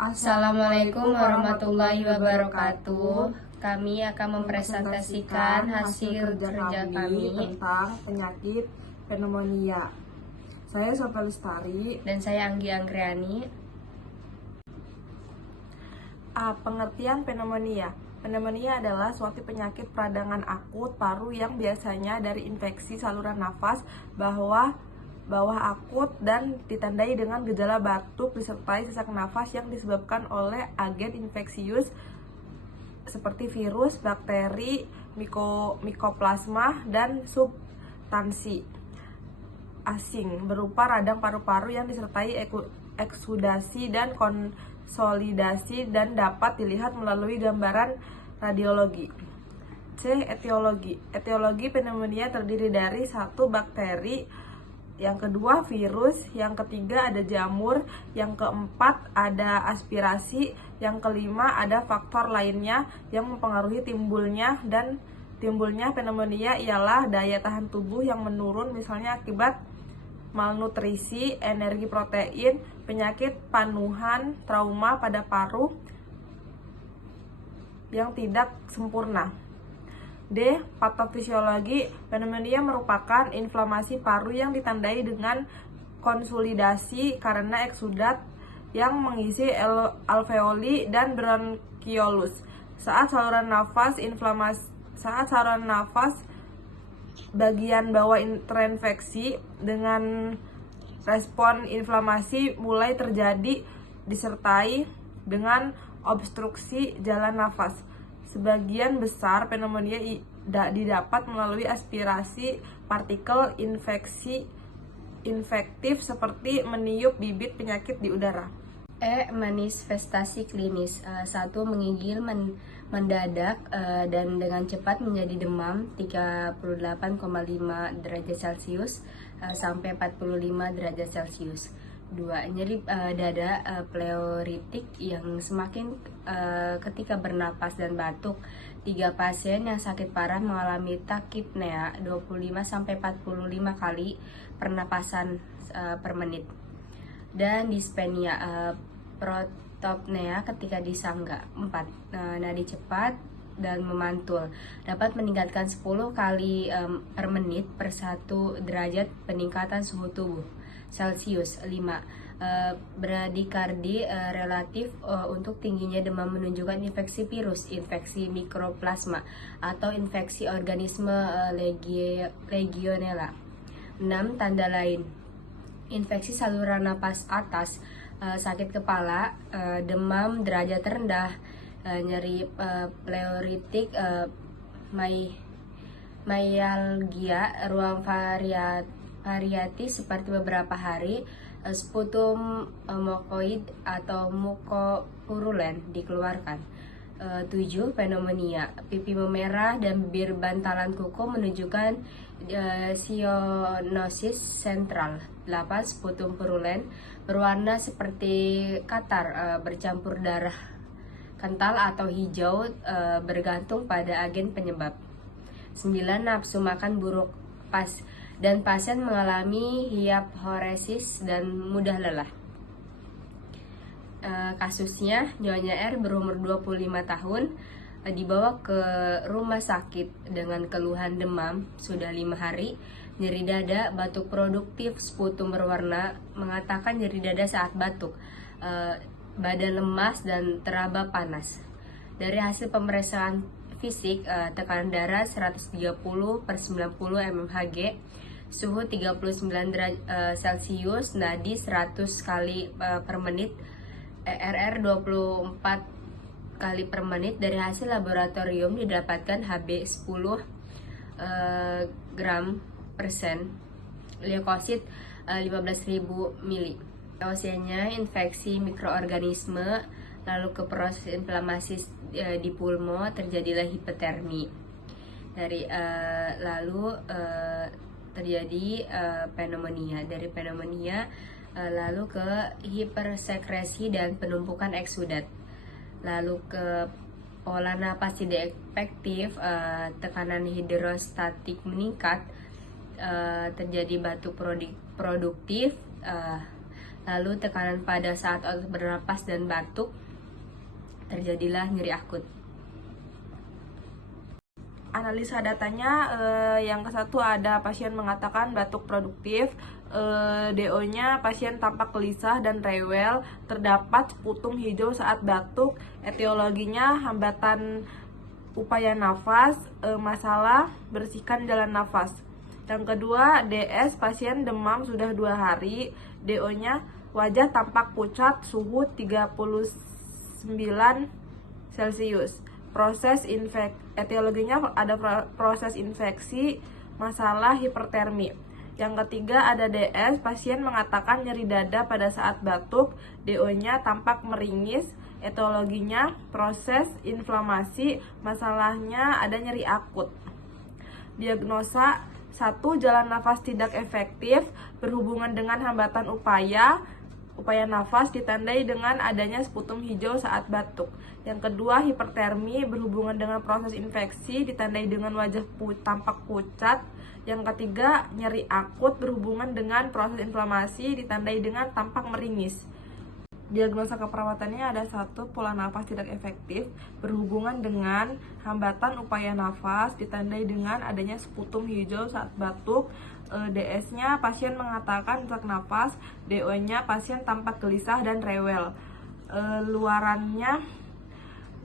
Assalamualaikum warahmatullahi wabarakatuh. Kami akan mempresentasikan hasil kerja kami tentang penyakit pneumonia. Saya Sophia Lestari dan saya Anggi Anggriani. Pengertian pneumonia. Pneumonia adalah suatu penyakit peradangan akut paru yang biasanya dari infeksi saluran nafas bawah akut dan ditandai dengan gejala batuk disertai sesak nafas yang disebabkan oleh agen infeksius seperti virus, bakteri, mikoplasma, dan substansi asing berupa radang paru-paru yang disertai eksudasi dan konsolidasi dan dapat dilihat melalui gambaran radiologi. C. Etiologi. Etiologi pneumonia terdiri dari satu bakteri, yang kedua virus, yang ketiga ada jamur, yang keempat ada aspirasi, yang kelima ada faktor lainnya yang mempengaruhi timbulnya pneumonia ialah daya tahan tubuh yang menurun, misalnya akibat malnutrisi, energi protein, penyakit panuhan, trauma pada paru yang tidak sempurna. D. Patofisiologi. Pneumonia merupakan inflamasi paru yang ditandai dengan konsolidasi karena eksudat yang mengisi alveoli dan bronkiolus. Saat saluran nafas bagian bawah terinfeksi dengan respon inflamasi mulai terjadi disertai dengan obstruksi jalan nafas. Sebagian besar pneumonia didapat melalui aspirasi partikel infektif seperti meniup bibit penyakit di udara. E. Manifestasi klinis. 1. Menggigil mendadak dan dengan cepat menjadi demam 38,5 derajat Celcius sampai 45 derajat Celcius. 2. Nyeri dada pleuritik yang semakin ketika bernapas dan batuk. 3. Pasien yang sakit parah mengalami takipnea 25-45 kali pernapasan per menit. Dan dispenia protopnea ketika disangga. 4. Nadi cepat dan memantul dapat meningkatkan 10 kali per menit per 1 derajat peningkatan suhu tubuh Celcius. 5. Bradikardi relatif untuk tingginya demam menunjukkan infeksi virus, infeksi mikroplasma, atau infeksi organisme Legionella. 6. Tanda lain: infeksi saluran napas atas, sakit kepala, demam derajat rendah, nyeri pleuritik, myalgia, ruang variatis seperti beberapa hari, sputum mukoid atau mukopurulen dikeluarkan. 7. Pneumonia. Pipi memerah dan bibir bantalan kuku menunjukkan cyanosis sentral. 8. Sputum purulen berwarna seperti katar bercampur darah kental atau hijau bergantung pada agen penyebab. 9. Nafsu makan buruk dan pasien mengalami hiaphoresis dan mudah lelah. Kasusnya, Nyonya R berumur 25 tahun dibawa ke rumah sakit dengan keluhan demam sudah 5 hari, nyeri dada, batuk produktif, sputum berwarna, mengatakan nyeri dada saat batuk, badan lemas dan teraba panas. Dari hasil pemeriksaan fisik, tekanan darah 130/90 mmHg, suhu 39 derajat Celcius, nadi 100 kali per menit, ERR 24 kali per menit. Dari hasil laboratorium didapatkan Hb 10 gram persen, leukosit 15.000 mili. Usianya infeksi mikroorganisme, lalu ke proses inflamasi di pulmo, terjadilah hipotermi. Terjadi pneumonia. Dari pneumonia lalu ke hipersekresi dan penumpukan eksudat, lalu ke pola napas tidak efektif, tekanan hidrostatik meningkat, terjadi batuk produktif, Lalu tekanan pada saat otot bernapas dan batuk, terjadilah nyeri akut. Analisa datanya, yang ke satu ada pasien mengatakan batuk produktif, DO-nya pasien tampak gelisah dan rewel, terdapat sputum hijau saat batuk, etiologinya hambatan upaya nafas, masalah bersihkan jalan nafas. Yang kedua, DS pasien demam sudah 2 hari, DO-nya wajah tampak pucat, suhu 39 Celcius. Proses etiologinya ada proses infeksi, masalah hipertermi. Yang ketiga ada DS, pasien mengatakan nyeri dada pada saat batuk, DO-nya tampak meringis, etiologinya proses inflamasi, masalahnya ada nyeri akut. Diagnosa 1. Jalan nafas tidak efektif berhubungan dengan hambatan upaya nafas ditandai dengan adanya sputum hijau saat batuk. Yang kedua, hipertermi berhubungan dengan proses infeksi ditandai dengan wajah tampak pucat. Yang ketiga, nyeri akut berhubungan dengan proses inflamasi ditandai dengan tampak meringis. Diagnosa keperawatannya ada 1. Pola nafas tidak efektif berhubungan dengan hambatan upaya nafas ditandai dengan adanya sputum hijau saat batuk. DS-nya pasien mengatakan sesak napas, DO-nya pasien tampak gelisah dan rewel. Luarannya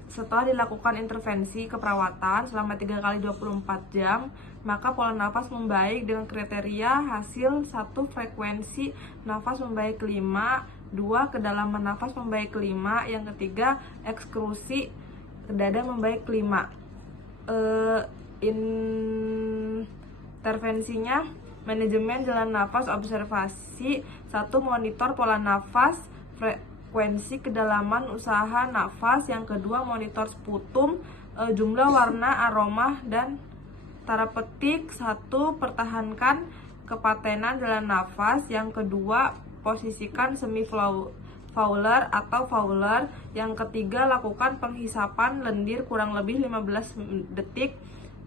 setelah dilakukan intervensi keperawatan selama 3 kali 24 jam, maka pola nafas membaik dengan kriteria hasil 1. Frekuensi nafas membaik 5, 2. Kedalaman nafas membaik 5, yang ketiga eksklusi dada membaik 5. Intervensinya manajemen jalan nafas observasi 1. Monitor pola nafas, frekuensi kedalaman usaha nafas. Yang kedua monitor sputum, jumlah warna aroma dan tara petik. 1. Pertahankan kepatenan jalan nafas. Yang kedua posisikan semi Fowler atau Fowler. Yang ketiga lakukan penghisapan lendir kurang lebih 15 detik.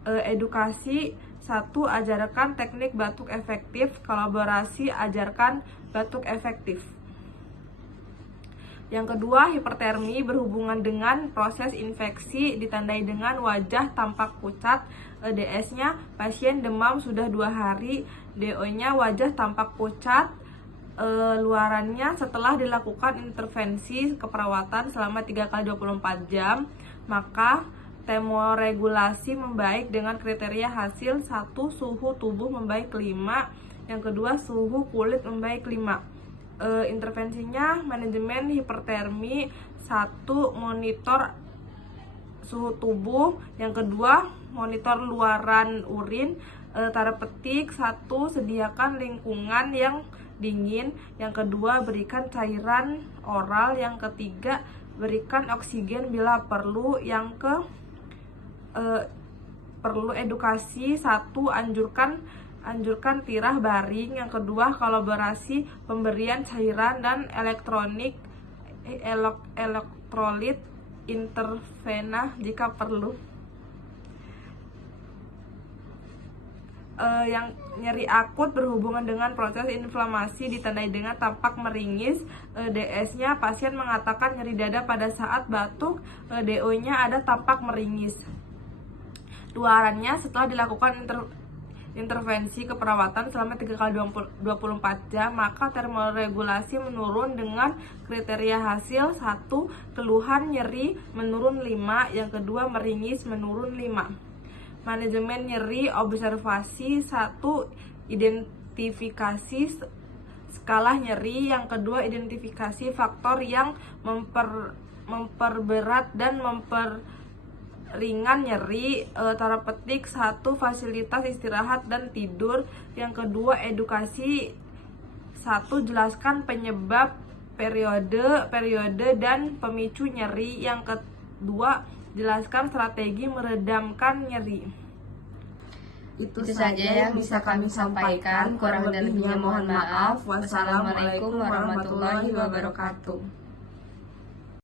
Edukasi 1. Ajarkan teknik batuk efektif. Kolaborasi ajarkan batuk efektif. Yang kedua, hipertermi berhubungan dengan proses infeksi ditandai dengan wajah tampak pucat. DS-nya pasien demam sudah 2 hari, DO-nya wajah tampak pucat. Luarannya setelah dilakukan intervensi keperawatan selama 3 kali 24 jam, maka termoregulasi membaik dengan kriteria hasil 1. Suhu tubuh membaik 5, yang kedua suhu kulit membaik 5. Intervensinya manajemen hipertermi 1. Monitor suhu tubuh, yang kedua monitor luaran urin. Tara petik 1. Sediakan lingkungan yang dingin, yang kedua berikan cairan oral, yang ketiga berikan oksigen bila perlu. Yang perlu edukasi 1. Anjurkan tirah baring. Yang kedua kolaborasi pemberian cairan dan elektrolit intravena jika perlu. Yang nyeri akut berhubungan dengan proses inflamasi ditandai dengan tampak meringis. DS-nya pasien mengatakan nyeri dada pada saat batuk, DO-nya ada tampak meringis. Luarannya setelah dilakukan intervensi keperawatan selama 3 kali 24 jam, maka termoregulasi menurun dengan kriteria hasil 1. Keluhan nyeri menurun 5, yang kedua meringis menurun 5. Manajemen nyeri observasi 1. Identifikasi skala nyeri, yang kedua identifikasi faktor yang memperberat dan ringan nyeri. Tara petik 1. Fasilitas istirahat dan tidur. Yang kedua edukasi 1. Jelaskan penyebab, periode dan pemicu nyeri. Yang kedua jelaskan strategi meredamkan nyeri. Itu saja yang bisa kami sampaikan. Kurang dan lebihnya mohon maaf. Wassalamualaikum warahmatullahi wabarakatuh.